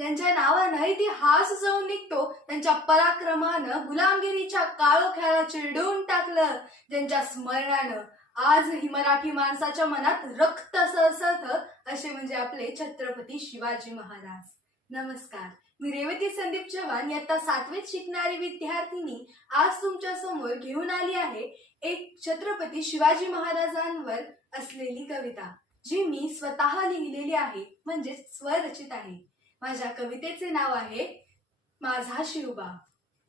ज्यांच्या नावानं इतिहास जाऊन निघतो, त्यांच्या पराक्रमानं गुलामगिरीच्या काळोख्याला चिरडून टाकलं, ज्यांच्या स्मरणानं आजही मराठी माणसाच्या मनात रक्त सळसळतं, असे म्हणजे आपले छत्रपती शिवाजी महाराज. नमस्कार, मी रेवती संदीप चव्हाण, इयत्ता 7वीत शिकणारी विद्यार्थिनी आज तुमच्या समोर घेऊन आली आहे एक छत्रपती शिवाजी महाराजांवर असलेली कविता, जी मी स्वतः लिहिलेली आहे, म्हणजे स्वरचित आहे. माझ्या कवितेचे नाव आहे माझा शिवबा.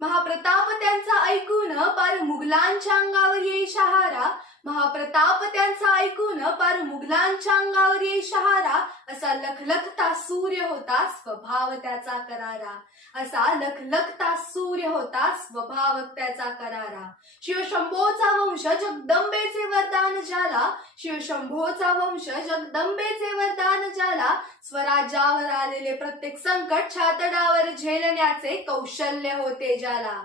महाप्रताप त्यांचा ऐकून पार मुघलांच्या अंगावर येई शहारा, महाप्रताप त्यांचा ऐकून पार मुघलांच्या अंगावर येई शहारा, असा लखलखता सूर्य होता स्वभाव त्याचा करारा, असा लखलखता सूर्य होता स्वभाव त्याचा करारा. शिवशंभोचा वंश जगदंबेचे वरदान ज्याला, शिवशंभोचा वंश जगदंबेचे वरदान ज्याला, स्वराज्यावर आलेले प्रत्येक संकट छातडावर झेलण्याचे कौशल्य होते ज्याला,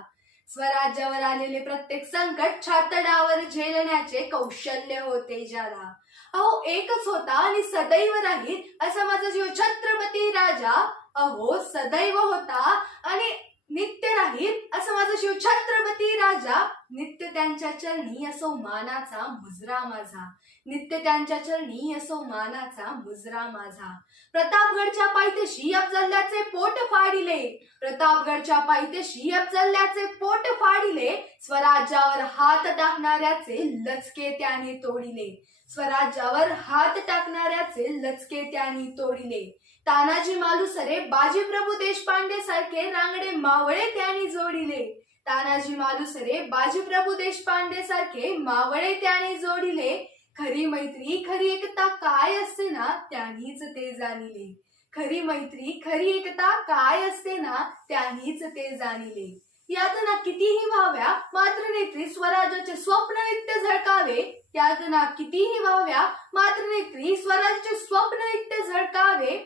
स्वराज्यावर आलेले प्रत्येक संकट छातडावर झेलण्याचे कौशल्य होते ज्याला. अहो एकच होता आणि सदैव राहील असा माझा जीव छत्रपती राजा, अहो सदैव होता आणि नित्य राहील असं माझा शिव छत्रपती राजा. नित्य त्यांच्या चरणी असो मानाचा मुजरा माझा, नित्य त्यांच्या चरणी असो मानाचा मुजरा माझा. प्रतापगडच्या पायथ्याशी अफजल्याचे पोट फाडिले, प्रतापगडच्या पायथ्याशी अफजल्याचे पोट फाडिले, स्वराज्यावर हात टाकणाऱ्याचे लचके त्याने तोडिले, स्वराज्यावर हात टाकणाऱ्याचे लचके त्यांनी तोडिले. तानाजी मालुसरे बाजीप्रभू देशपांडे सारखे रांगडे मावळे त्यांनी जोडिले, तानाजी मालुसरे बाजीप्रभू देशपांडे सारखे मावळे त्यांनी जोडिले. खरी मैत्री खरी एकता काय असते ना त्यांनीच ते जाणिले, खरी मैत्री खरी एकता काय असते ना त्यांनीच ते जाणिले. यातना कितीही व्हाव्या मात्र नेत्री स्वराज्याचे स्वप्न नित्य झळकावे, यातना कितीही व्हाव्या मात्र नेत्री स्वराज्याचे स्वप्न नित्य झळकावे.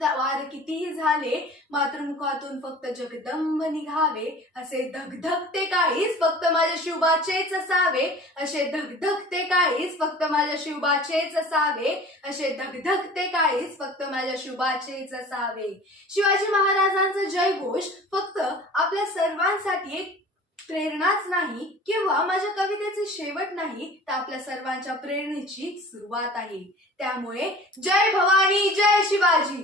वार कितीही झाले मात्र मुखातून फक्त जगदंब निघावे, असे धगधगते काळीच फक्त माझ्या शिवबाचेच असावे, असे धगधगते काळीच फक्त माझ्या शिवबाचेच असावे, असे धगधगते काळीच फक्त माझ्या शिवबाचेच असावे. शिवाजी महाराजांचा जयघोष फक्त आपल्या सर्वांसाठी एक प्रेरणाच नाही किंवा माझ्या कवितेचे शेवट नाही, तर आपल्या सर्वांच्या प्रेरणेची सुरुवात आहे. त्यामुळे जय भवानी, जय शिवाजी.